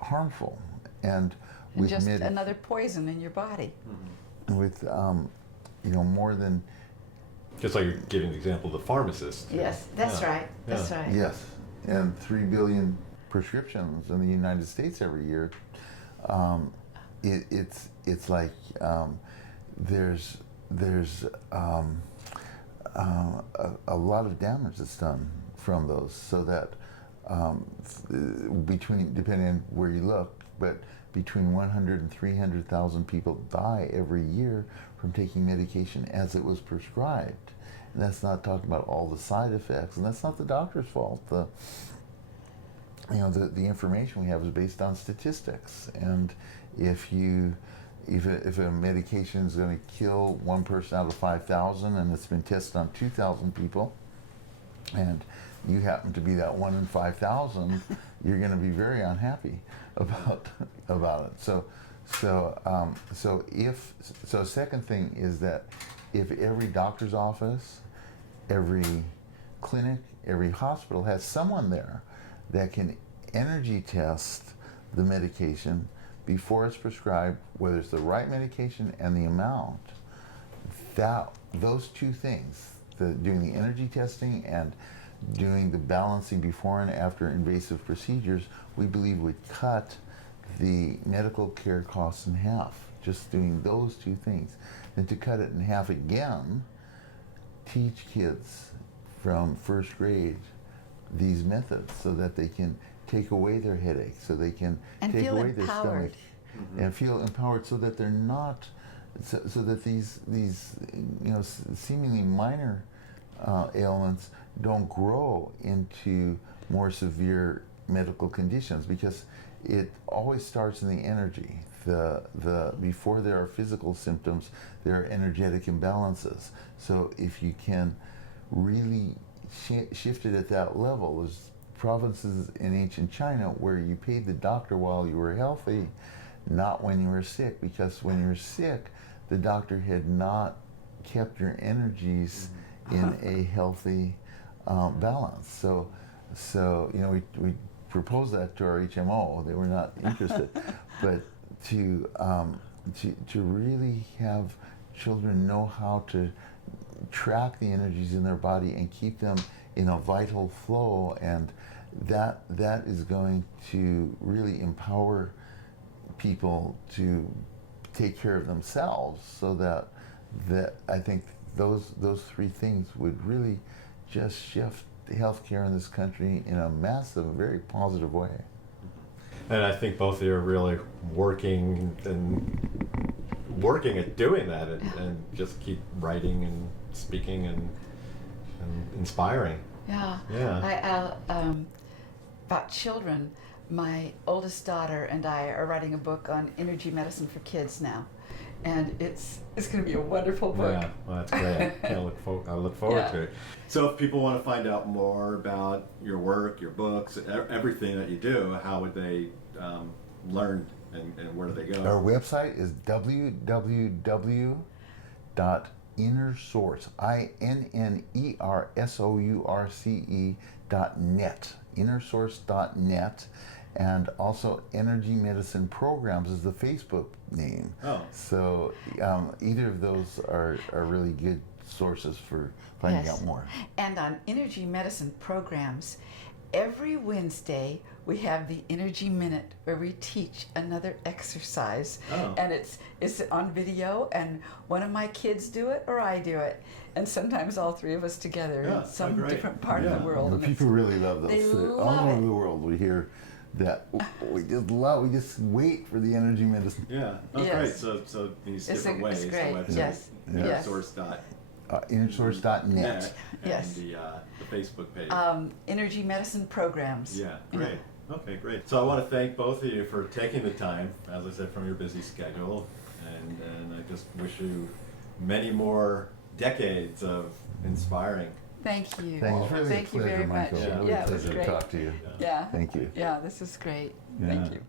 harmful. And with just another poison in your body. With more than, just like you're giving the example of the pharmacist. Yes, that's right. That's right. Yes, and 3 billion prescriptions in the United States every year. It's like there's a lot of damage that's done from those, so that depending on where you look, but between 100 and 300,000 people die every year from taking medication as it was prescribed. And that's not talking about all the side effects, and that's not the doctor's fault. The information we have is based on statistics, and if a medication is going to kill one person out of 5,000 and it's been tested on 2,000 people, and you happen to be that 1 in 5,000, you're going to be very unhappy about it. So second thing is that if every doctor's office, every clinic, every hospital has someone there that can energy test the medication before it's prescribed, whether it's the right medication and the amount, those two things, doing the energy testing and doing the balancing before and after invasive procedures, we believe would cut the medical care costs in half, just doing those two things. And to cut it in half again, teach kids from first grade these methods so that they can take away their headaches, so they can take away their stomach, and feel empowered, so that they're not, so that these seemingly minor ailments don't grow into more severe medical conditions, because it always starts in the energy. Before there are physical symptoms, there are energetic imbalances. So if you can really shift it at that level, there's provinces in ancient China where you paid the doctor while you were healthy, not when you were sick, because when you were sick, the doctor had not kept your energies in a healthy balance. So we proposed that to our HMO. They were not interested, but to really have children know how to track the energies in their body and keep them in a vital flow, and that is going to really empower people to take care of themselves, so that I think those three things would really just shift healthcare in this country in a massive, very positive way. And I think both of you are really working at doing that, and just keep writing and speaking and inspiring. Yeah. About children, my oldest daughter and I are writing a book on energy medicine for kids now, and it's going to be a wonderful book. Yeah, well, that's great. I look forward to it. So if people want to find out more about your work, your books, everything that you do, how would they learn, and where do they go? Our website is www.innersource, INNERSOURCE.net, innersource.net. And also Energy Medicine Programs is the Facebook name. Oh. So either of those are really good sources for finding out more. And on Energy Medicine Programs, every Wednesday we have the Energy Minute, where we teach another exercise. Oh. And it's on video, and one of my kids do it or I do it. And sometimes all three of us together in some different part of the world. Well, people really love those. They love all over it. the world we hear that we just wait for the energy medicine. Yeah. Oh, Yes. great. So these It's different a- ways. it's great. The website, Yes. Yeah. Yes. Innersource.net. net, Yes. and the Facebook page. Energy medicine programs. Yeah, great. Okay, great. So I want to thank both of you for taking the time, as I said, from your busy schedule, and I just wish you many more decades of inspiring. Thank you. Thanks. Really Thank a you pleasure, very much. Michael. Yeah. Really Yeah, a it was pleasure to great. talk to you. Yeah. Thank you. Yeah, this is great. Yeah. Thank you.